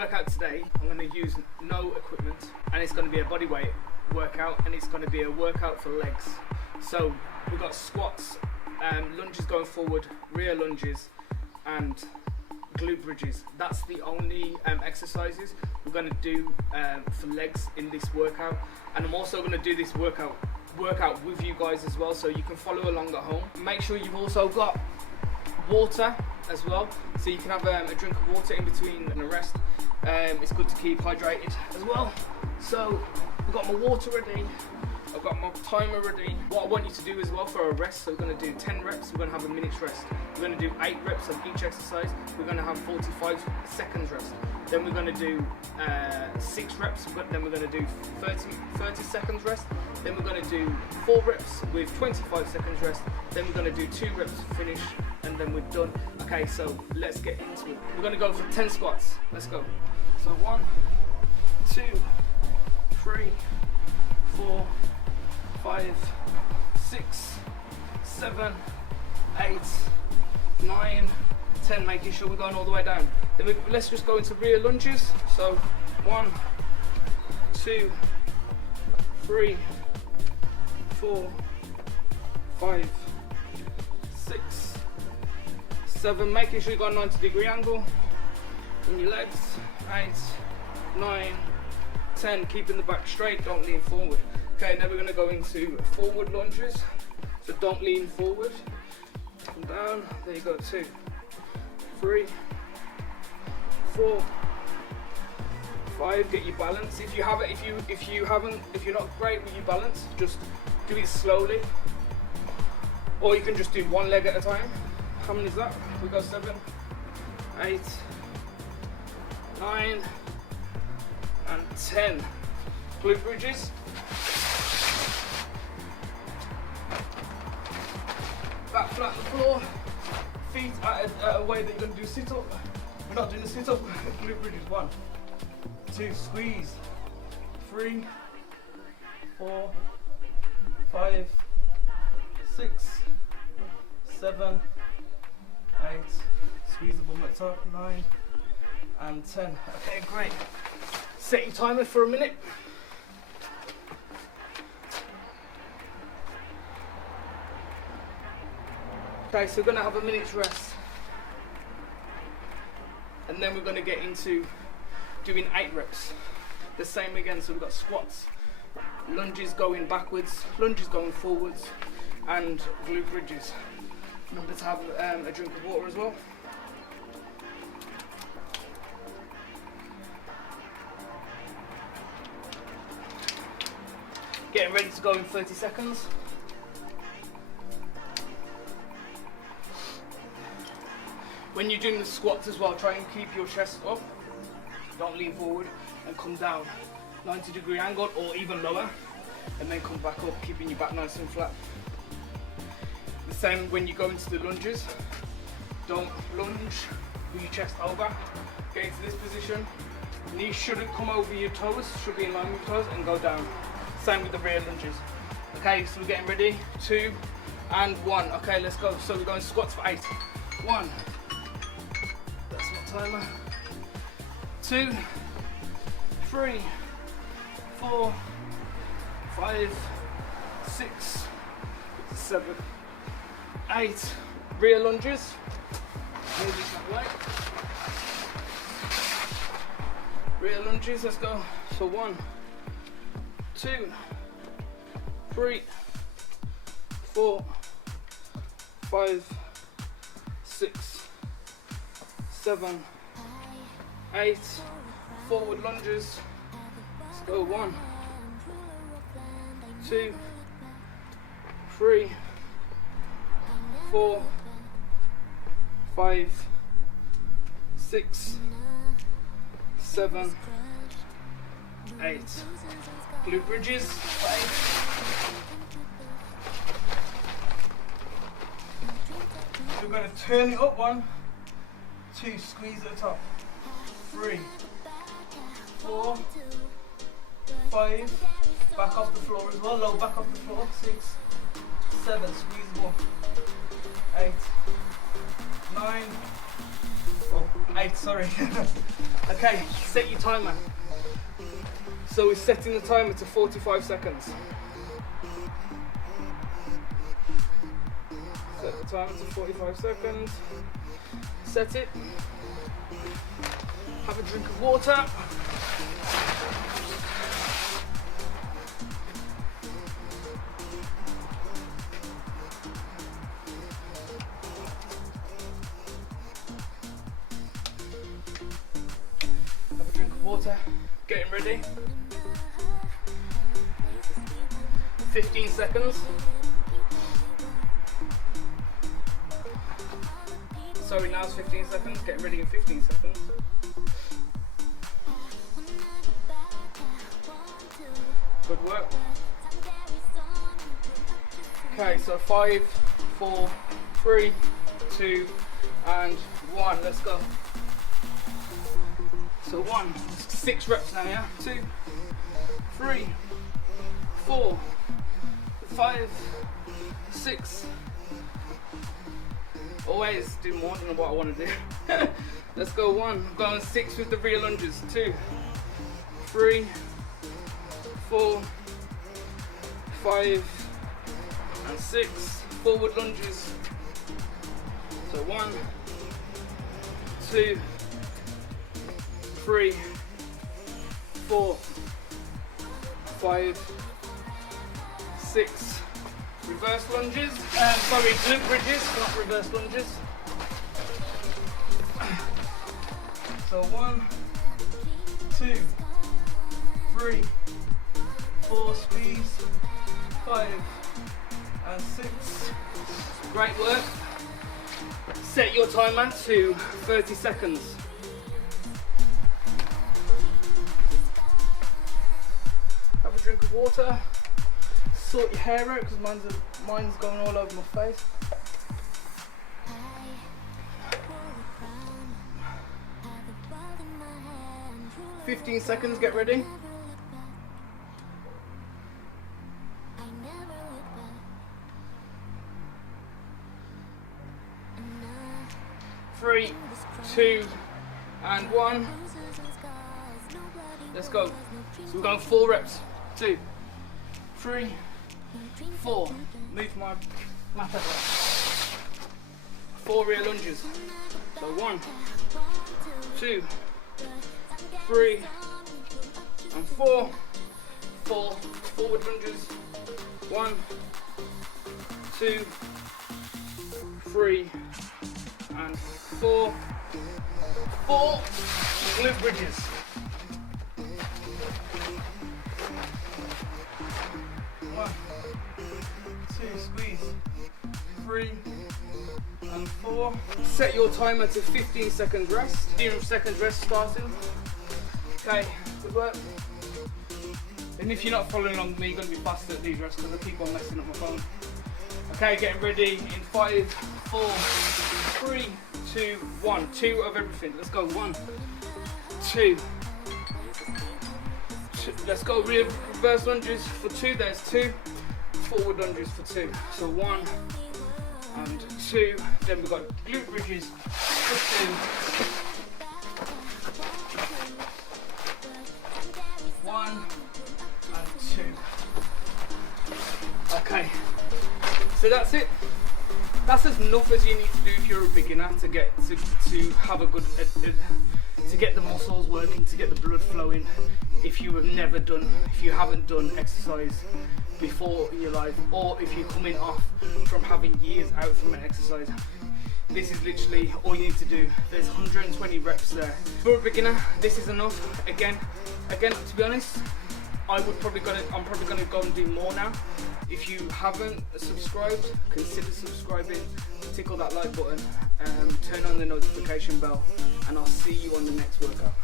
workout today, I'm going to use no equipment, and it's going to be a bodyweight workout, and it's going to be a workout for legs. So we've got squats, lunges going forward, rear lunges, and glute bridges. That's the only exercises we're going to do for legs in this workout. And I'm also going to do this workout with you guys as well, so you can follow along at home. Make sure you've also got water as well, so you can have a drink of water in between and a rest. It's good to keep hydrated as well. So I've got my water ready, I've got my timer ready. What I want you to do as well for a rest, so we're going to do 10 reps, we're going to have a minute's rest. We're going to do 8 reps of each exercise, we're going to have 45 seconds rest. Then we're going to do 6 reps, then we're going to do 30 seconds rest. Then we're going to do 4 reps with 25 seconds rest. Then we're going to do 2 reps to finish, and then we're done. Okay, so let's get into it. We're going to go for 10 squats. Let's go. So 1, 2, 3, 4, 5, 6, 7, 8, 9, 10, making sure we're going all the way down. Then let's just go into rear lunges. So 1, 2, 3, 4, 5, 6, 7, making sure you got a 90-degree angle in your legs. 8, 9, 10, keeping the back straight, don't lean forward. Okay, now we're going to go into forward lunges, so don't lean forward. Come down, there you go. 2, 3, 4, 5. Get your balance. If you're not great with your balance, just do it slowly, or you can just do one leg at a time. How many is that? We go 7, 8, 9, and 10. Glute bridges. Back flat on the floor. Feet at a way that you're going to do sit up. We're not doing a sit up. Glute bridges. 1, 2, squeeze. 3, 4, 5, 6, 7, 8. Squeeze the bum at the top. 9 and 10. Okay, great. Set your timer for a minute. Okay, so we're going to have a minute's rest, and then we're going to get into doing 8 reps. The same again, so we've got squats, lunges going backwards, lunges going forwards, and glute bridges. Remember to have a drink of water as well. Getting ready to go in 30 seconds. When you're doing the squats as well, try and keep your chest up. Don't lean forward, and come down. 90-degree angle or even lower, and then come back up, keeping your back nice and flat. The same when you go into the lunges. Don't lunge with your chest over. Get into this position. Knees shouldn't come over your toes, should be in line with your toes, and go down. Same with the rear lunges. Okay, so we're getting ready. 2 and 1. Okay, let's go. So we're going squats for 8. 1. That's my timer. 2, 3, 4, 5, 6, 7, 8. Rear lunges. Move this that way. Rear lunges, let's go. So 1, 2, 3, 4, 5, 6, 7, 8. Forward lunges. Let's go. 1, 2, 3, 4, 5, 6, 7, 8. Glute bridges. 5. We're going to turn it up. 1, 2, squeeze at the top. 3, 4, 5. Back off the floor as well. Low back off the floor. 6, 7. Squeeze the ball. 8, 9, Oh, 8, sorry. Okay, set your timer. So we're setting the timer to 45 seconds. Set the timer to 45 seconds. Set it. Have a drink of water. Have a drink of water. Getting ready. 15 seconds. Sorry, now it's 15 seconds. Getting ready in 15 seconds. Good work. Okay, so 5, 4, 3, 2, and 1. Let's go. So 1, 6 reps now, yeah? 2, 3, 4, 5, 6. Always do more than what I want to do. Let's go 1. I'm going 6 with the rear lunges. 2, 3, 4, 5, and 6. Forward lunges. So 1, 2, 3, 4, 5, 6. Reverse lunges. Sorry, glute bridges, not reverse lunges. So 1, 2, 3, 4, squeeze, 5, and 6. Great work. Set your timer to 30 seconds. Have a drink of water. Sort your hair out because mine's going all over my face. "15 seconds, get ready. 3, 2, and 1. Let's go. So we're going 4 reps. 2, 3, 4. Move my mat up. 4 rear lunges. So 1, 2, 3, and 4. 4 forward lunges. 1, 2, 3, and 4. 4 glute bridges. 1, 2, squeeze. 3, and 4. Set your timer to 15 seconds rest. 15 seconds rest starting. Okay, good work. And if you're not following along with me, you're going to be faster at these rests because I keep on messing up my phone. Okay, getting ready in 5, 4, 3, 2, 1. 2 of everything. Let's go. 1, 2. Let's go. Reverse lunges for 2. There's 2. Forward lunges for 2. So 1 and 2. Then we've got glute bridges for 2. 1 and 2. Okay. So that's it. That's as enough as you need to do if you're a beginner to get to have a good to get the muscles working, to get the blood flowing. If you haven't done exercise before in your life, or if you're coming off from having years out from an exercise, this is literally all you need to do. There's 120 reps there. For a beginner, this is enough. Again, to be honest, I'm probably gonna go and do more now. If you haven't subscribed, consider subscribing, tickle that like button, turn on the notification bell, and I'll see you on the next workout.